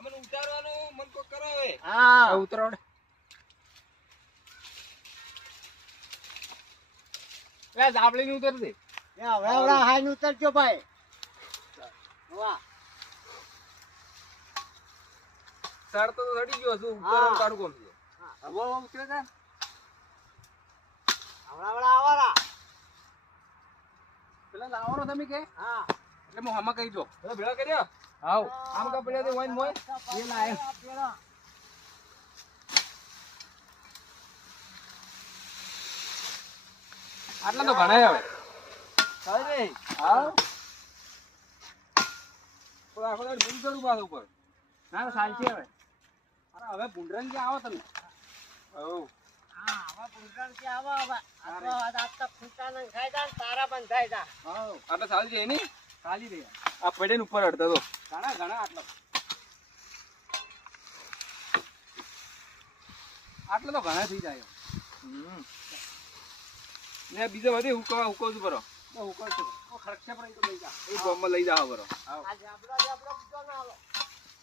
અમને ઉતારવાનું મન કો કરો હવે હા ઉતરોડ એ જાબલી ની ઉતર દે. એ હવે હવે હાઈ નું ઉતરજો ભાઈ. વાહ. સર તો સડી ગયો છું. ઉતારવાનું તારું કોમ છે? હવે ઉતરે છે આવડા હવડા આવારા પેલા લાવવાનો તમે કે? હા. એટલે હું હમા કહી દો પેલા ભેળા કર્યા હાવ આમ કા પડ્યા તે વાઈન મોય. એ લાય આટલા તો ઘણા હવે. કઈ હા પણ આખો દાડો બંધ કરું પાછો ઉપર. ના સાચી હવે. અરે હવે ભૂંડરાને ક્યાં આવો તમે? હવ હા હવે પુંકણ કે આવો? હવે આ તો આ દાંત તો ફૂટા ને ખાઈ જા તારા બંધ થાય જા. હાવ આટલા નહીં ખાલી રહ્યા આ પડે ને ઉપર અડધો તો ઘણા ઘણા આટલો. આટલા તો ઘણા થઈ જાય. ને બીજા બધે હુકવા હુકો છું બરો. હું કહું છું. ખર્ચે પર તો લઈ જા. એ ગોમમાં લઈ જાવ બરો.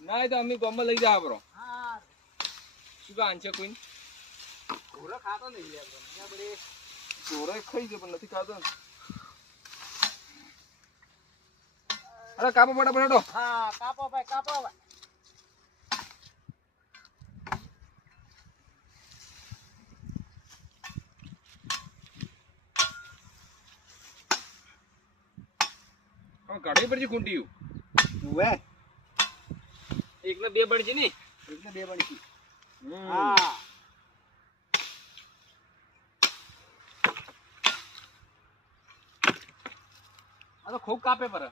ના એ તો અમે ગોમમાં લઈ જાવ બરો. હા. શું કા આંચે કોઈ ઘોડો ખાતો નહીં લે અહીંયા ખાઈ ગયો પણ નથી ખાતો. ને અરે કાપો ફટાફટ હેડો. હા કાપો ભાઈ કાપો ભાઈ હવે કઢાઈ પર જે ખૂંટ્યું ઉવે. એક ને બે બળજી ની એકને બે બનશી. હા હા. આ તો ખૂબ કાપે પર.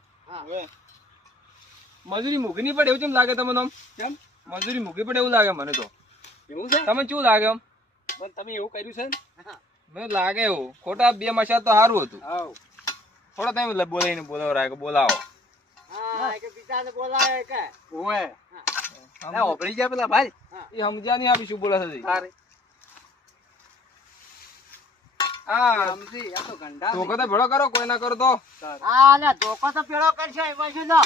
મજૂરી મૂકી નહીં પડે એવું કેમ લાગે તમને આમ? કેમ? મજૂરી મૂકી પડે એવું લાગે મને તો. એવું છે? તમે શું લાગે આમ? પણ તમે એવું કર્યું છે મને લાગે એવું. ખોટા બે મસાલ તો સારું હતું. થોડા ટાઈમ બોલાવીને બોલાવો. રાખે બોલાવો બોલાવે કે? ઓપડી જાય પેલા ભાઈ? એ સમજ્યા નહીં આપી શું બોલે છે હા. તો ભેળો કરો કોઈ ના કરો તો. હા ધોકો તો ભેળો કરશે એમાં શું તો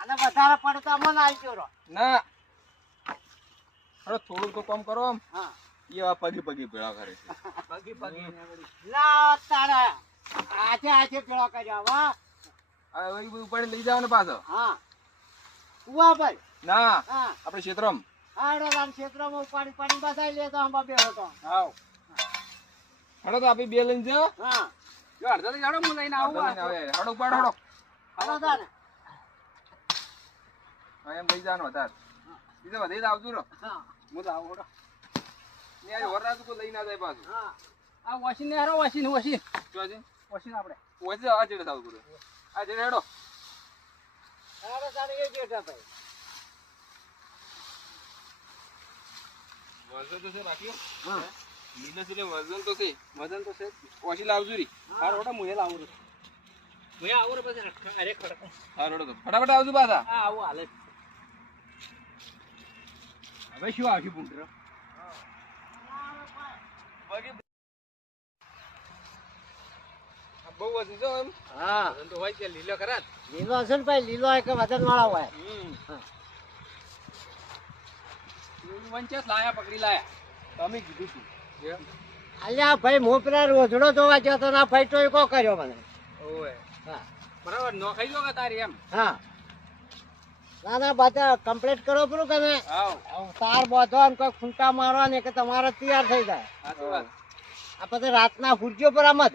અને વધારે પડતો અમને આવી ગયો ના. અરે થોડું તો કામ કરો આમ. હા. એ આ પગી પગી ભેળા કરે છે. પગી પગી. લા તારા. આજે આજે પેલો કર્યો વાહ આ એ ઉપાડી લઈ જાવ ને પાછો. હા. ઉવા ભાઈ ના. હા. આપણે ક્ષેત્રમ. હા રામ ક્ષેત્રમાં પાણી પાણી બધા લેતો આંબા બેહો તો. આવ હડો તો આપી બે લઈને જા હા. જો અડધો તો જાડો હું લઈને આવું હવે હડો ઉપાડ હડો. હાલો તાને. હા એમ લઈ જવાનું વધારે. બીજે વધે આવજો રો હા. હું તો આવું હડો. ને યાર વરરાજ કોઈ લઈ ના જાય પાછું. હા. આ વસીને હારો વસીને વસી જો છે વસીને આપણે. ઓછે આ જેડે થાવ ગુરુ આ જેડે હેડો. હારો તારે એ બેઠા ભાઈ. વજન તો છે બાકી. હા. લીલા છે વજન તો છે વજન તો છે જ. ઓછી લાવજો રી. હારો ઓટા મુએ લાવું છું. મુએ આવું રે પછી અરે ખડક. હા રડો તો. ફટાફટ આવજો પાછા. હા આવું હાલે. હવે શું આવશે પુંડર બહુ વજન છે એમ. હા. તો હોય છે લીલો ખરા લીલો હશે ને ભાઈ લીલો એક વજન વાળા હોય? વંચાસ લાયા પકડી લાયા. તમે કીધું એમ અલ્યા ભાઈ હું પેલા રોજડો જોવા ગયો તો ના ભાઈ તો કો કર્યો મને. ઓય હા. બરાબર નો ખાઈ જો કે તારી એમ? હા. ના ના બધા કમ્પ્લીટ કરો પેલું કે ને આવ તાર બોધો ને કોઈ ખૂંટા મારવા ને કે તમારે તૈયાર થઈ જાય. આ પછી રાતના હુરજો પર આમ જ.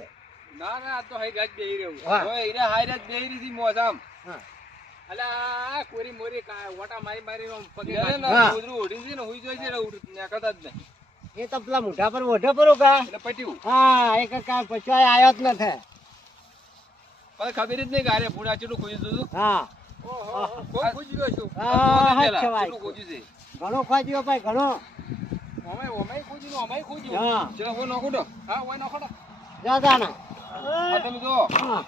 ના ના આ તો હઈ ગાજ બેહી રહ્યું. ઓય ઈરે હાઈ રાત બેહી રહી થી મોજામ હા. અલા કોરી મોરી કા વટા મારી મારી નો પગે હા. ના ઉધરું ઓઢી ને હુઈ જોઈ છે ને ઉઠ નીકળતા જ નહીં. એ તો પેલા મોઢા પર મોઢે પર કા એટલે પટ્યું. હા એક કા પછી આવ્યો જ નથી. પણ ખબર જ નહીં ગારે પૂરા ચેટલું ખોજી દીધું હા. ખોજ્યું ઘણો ખોજ્યો ભાઈ ઘણો. ઓમાય ઓમાય ખોજી નો ઓમાય હા. ચલો હું નાખો તો હા ઓય નાખો તો દાદા ના તમે જો હા.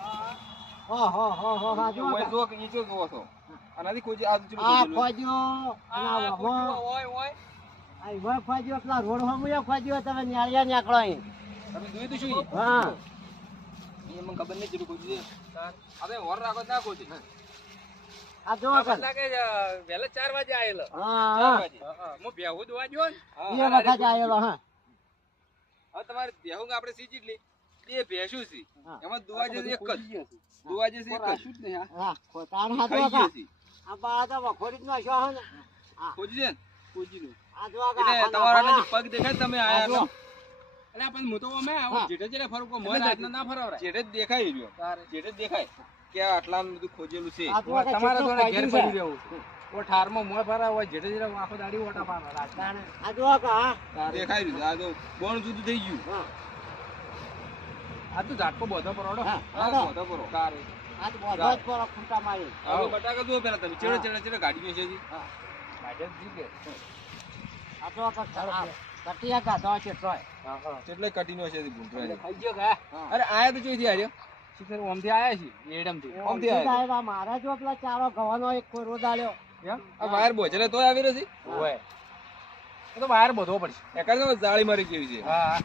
હા હા હા હા જો. જો કે ઈ જોવો છો. આનાથી ખોજી આ. ખોજ્યો. અને આ આ ખોજ્યું, વહો. ઓય ઓય આ વહો ખોજ્યો પેલા રોડ હમુયો ખોજ્યો તમે ન્યાળિયા નીકળો અહીં તમે જોયું તું શું હા એ મને ખબર નહીં ચેટલું ખોજ્યું હવે વર રાખો ના ખોજી આ જો કર. લાગે છે, વહેલા વાગે આયેલો હા ચાર વાગે. હું ભેહું દોવા ગયો ને. એ વખત આયેલો હા હવે તમારે ભેહું આપણે સીજી લી. બે ભેંસું છે. એમાં દુવા જે એક જ. દુવા જે એક જ. હા ખાઈ જો. આ વખોડી જ નાખ્યો હે ખોજી છે ને? આ જો કર. એટલે તમારા પગ દેખાય તમે આયા જો. એટલે. એટલે પણ હું તો અમે આવો હા. જેઠે જેઠે ફરું કોઈ એટલે મોર ના ફરાવરાય. જેઠે દેખાય રહ્યો. જેઠે દેખાય કે આ બધું ખોજેલું છે આ જો ઓય, કર. તમારે તો ઘેર પડી રહેવું ઓ ઠારમાં મોર ફરાવ હોય જેઠે જેઠે આખો દાડી ઓટા પાડવા રાત. આ જો કર, દેખાય રહ્યું આ તો બોણ જુદું થઈ ગયું હા આ તો ઝાટકો બધો પરોડો હા હા, પરો. તારે આ તો બધો પર ખૂંટા મારી હવે બટાકા જુઓ પેલા તમે ચેડે ચેડે ચેડે ગાડી કર. હા. કેટલે કટીનો છે જી ભૂંડરાની. એટલે ખાઈ ગયો કે? અરે આયા તો ચોથી આર્યો શિખર ઓમથી આયા છીએ એડમથી ઓમથી આવ્યો. મારા જો પેલા ચારો ગવાનો એક કોઈ રોદાલ્યો એમ? આ વાયર બોજલે તોય આવી રહી છે? એ તો વાયર બોધવો પડશે. એકાદ તો જાળી મારી કેવી છે? હા.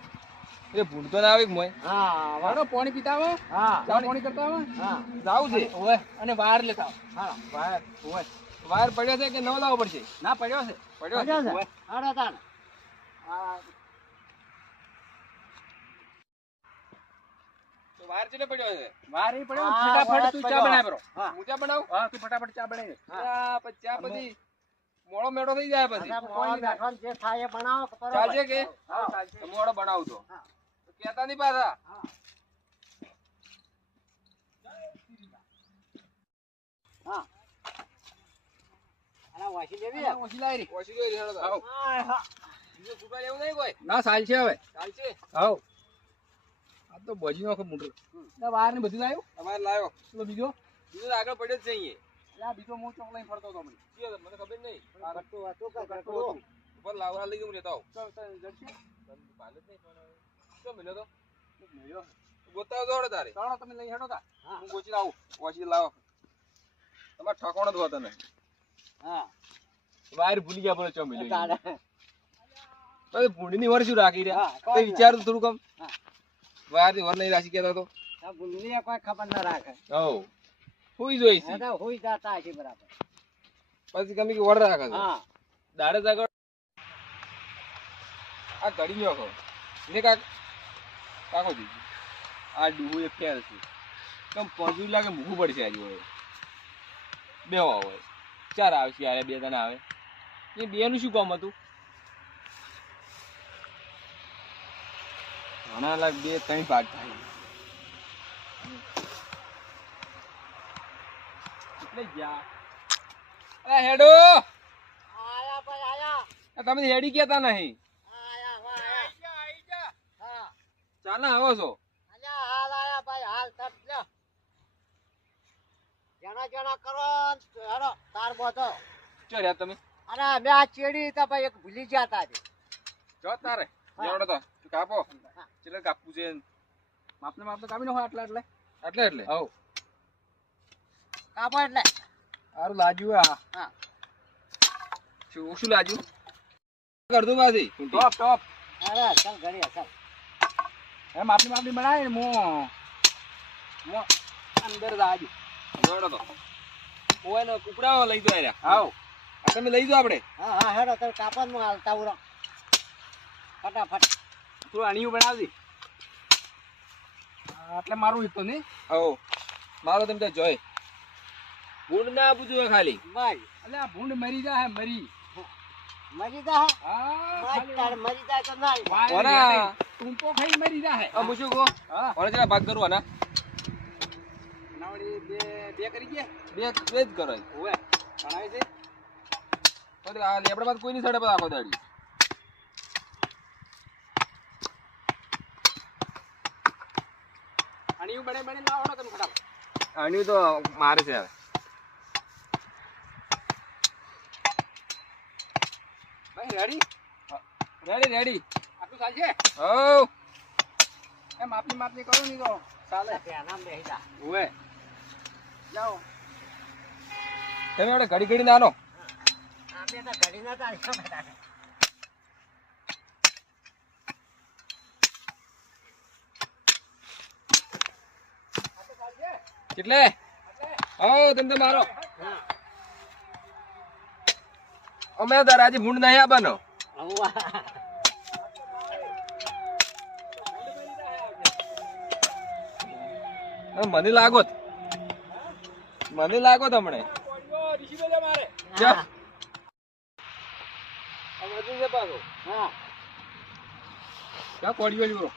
એ ભૂંડતો ના આવી મોય હા વાળો પાણી પીતા આવે હા. ચા પાણી કરતા આવે? હા. જાવ છે? ઓય. અને વાયર લેતા હા. વાયર ઓય. વાયર પડ્યો છે કે નવો લાવવો પડશે? ના પડ્યો છે. પડ્યો છે? હાડા તાણ. આ તો પડ્યો છે? બહાર ઈ પડ્યો ફટાફટ તું ચા પડ્યો. બરો હું. ચા બનાવું? હા તું ફટાફટ ચા બનાવી દે. પછી ચા પછી મેળો થઈ જાય પછી. જે થાય એ બનાવો કે ચાલશે કે? મોડો બનાવું તો. હા. નહીં પાછા? હા. ના સાલ છે હવે. ચાલશે હાવ. આ તો બજી નાખો મોટર ના બહાર ને બધું લાવ્યો? તમારે લાવ્યો. તો બીજો? બીજો આગળ પડ્યો જ જઈએ આ બીજો હું ચોક લઈને ફરતો હતો. મને. ખબર નહીં. કટુ હતું કે કટુ કટુ? હતું. ઉપર લાવવા લઈ ગયું લેતા આવું. જડશે? પાલે જ નહીં પણ શું મળ્યો તો? મળ્યો. ગોતાવ દોડે તારે. ચાલો તમે લઈ હેડો તા. હા. હું ગોચી લાવું. ઓછી લાવો. તમારે ઠકોણ જ હોતો ને હા. વાયર ભૂલી ગયા બોલો ચો મળ્યો તાણે. પછી ભૂંડીની વર શું રાખી રહ્યા હા, તો કોઈ થોડું કમ વાયરની વર નહીં રાખી કહેતા તો. ભૂંડી કોઈ ખબર ના રાખે. હવ. હોઈ જોઈ છે હુઈ જતા હશે બરાબર. પછી કમી કે વર રાખે હા. દાડે જાગો આ ઘડી નો કહો ને કાક. કાકો દીધી આ ડૂહું એ ફેર છે. કમ પહોંચવું લાગે મૂકવું પડશે આજે હોય. બે હોય. ચાર આવશે યારે બે તને આવે. એ બેનું શું કામ હતું? ઘણા લાખ બે ત્રણ ભાગ થાય. એટલે ગયા અરે હેડો! આયા ભાઈ આયા. તમે હેડી કેતા નહીં. આયા વાહ, આયા હા. ચાલે આવો છો. આયા હાલ આયા ભાઈ હાલ જણા જણા કરો ને હેડો તાર બોધો. ચો રહ્યા તમે? અરે મેં આ ચેડી તો ભાઈ એક ભૂલી ગયા તા. જો તારે હા. તો તું કાપો. હા. ચલે કાપવું છે. માપને માપ કાપી નાખો આટલા એટલે એટલે એટલે હવ કાપો એટલે. સારું લાગ્યું આ. હા. શું શું લાગ્યું? કરતું પાછી. ટોપ ટોપ. અરે ચાલ ઘડી ચાલ. એ માપની માપની બનાવી ને હું હું અંદર જાજુ તો. કુકડાઓ લઈ દો આર્યા હાવ આ તમે લઈ દો આપણે. હા હા હેડો તમે કાપો હાલતા ઉરો. ફટાફટ. તું અણિયું બનાવજી. એટલે મારું હિત નહીં. આવો. મારો તમે ત્યાં જોય. ભૂંડ ના આપવું ખાલી. ભાઈ. એટલે આ ભૂંડ મરી જાય મરી. મરી જા હા? ભાઈ મરી જાય તો ના. વાય ઓના. રેડી. ખાઈ મરી જાય આ કહું હા. ઓને જરા ભાગ કરું આના બે બે કરી ગયા? બે બે જ કરો. ઓવે ભણાવે છે? પછી આ લેબડા કોઈ નહીં સડે પછી આખો દાડી અણિયું બને બને લાવો તમે ફટાફટ આની તો મારે છે હવે. ભાઈ રેડી રેડી રેડી આટલું ચાલશે? હવ એ માપની માપની કરો નહીં તો. ચાલે. આનામ બે જા. ઓવે તમે આપણે ઘડી ઘડી નાનો અમે તો ઘડી કેટલે હવ તમે મારો. અમે તારા આજે ભૂંડ નહીં આવવાનો. મને લાગો જ. મને લાગો તમને. ક્યાં? ક્યાં લીધો?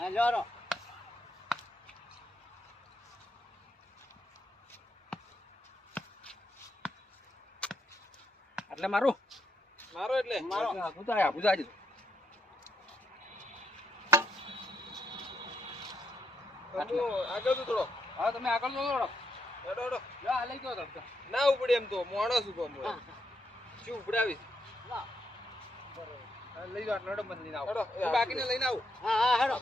હા. જોરો એટલે મારું. મારો એટલે. મારો. હું તો આયા પૂજા જ હું આગળ તું થોડો હા તમે આગળ જો દોડો હેડો, હેડો. જો આ લઈ જાઓ તમે ના ઉપડે એમ તો. મોણસ ઊભો શું ઉપડાવીશ? લઈ નડો મને લઈને આવો. બાકીને લઈને આવું. હા હા હેડો.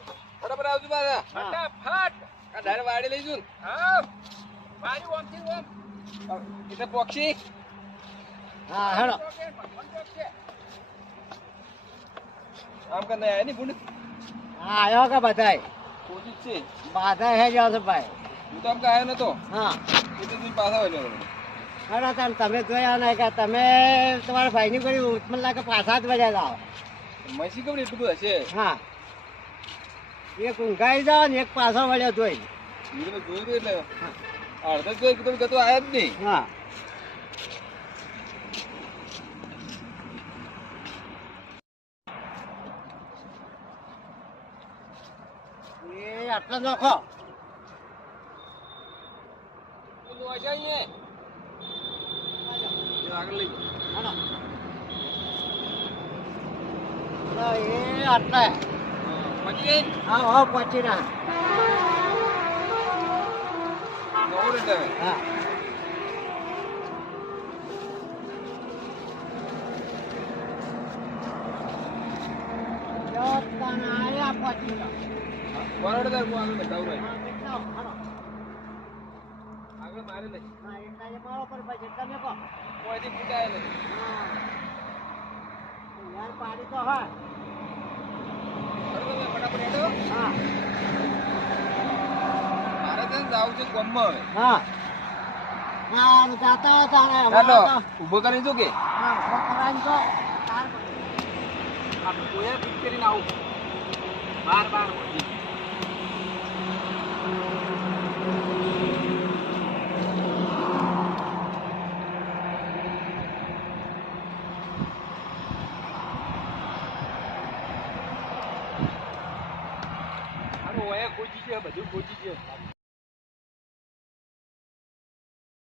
આવજો હા. ફટાફટ. આ વાડી લઈ હા. મારી ઓમથી ઓમ એટલે પોક્ષી. હા હેડો. આમ કર નહીં ની ભૂંડ? હા આવ્યો કે બધાય? છે. બાધા હે જાવ ભાઈ. તો આમ નતો. હા. એટલે તું પાછા વળ્યો હેડો તાન તમે જોયા ને કે તમે તમારા ભાઈની મને લાગે પાછા જ બજાય જાઓ મસી ખબર એટલું બધું હશે? હા. એક ઊંઘાઈ જાવ ને એક પાછળ વળ્યો જોઈ. જોયું એટલે અડધા જોઈ જ નહીં. હા. એ આટલો નોખો તું હશે અહીંયા એ આગળ લઈ જા. આગળ મારે લઈ. હા, એટલા જે મારો પર ભાઈ જેટલા મેં કહો. કોઈથી ફૂટાય નહીં યાર પાડી તો હા. બરોબર ફટાફટ હેડો. હા. મારે છે ને જાવું છે ગામમાં હવે. હા. હા જાતા હતા ચાલો ઊભો કરી કે. હા આપણે જોયા ફિટ કરીને આવું. બાર બાર.